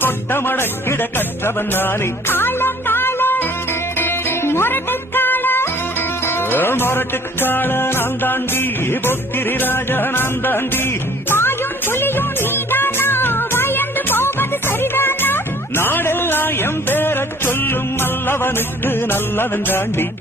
கொட்டமடக்கிட கற்றவன் நானே. மொரட்டுக்கால நான் தாண்டி, பொக்கிரி ராஜா நான் தாண்டி. நாடெல்லாம் என் பேரச் சொல்லும் நல்லவனுக்கு நல்லவன் தாண்டி.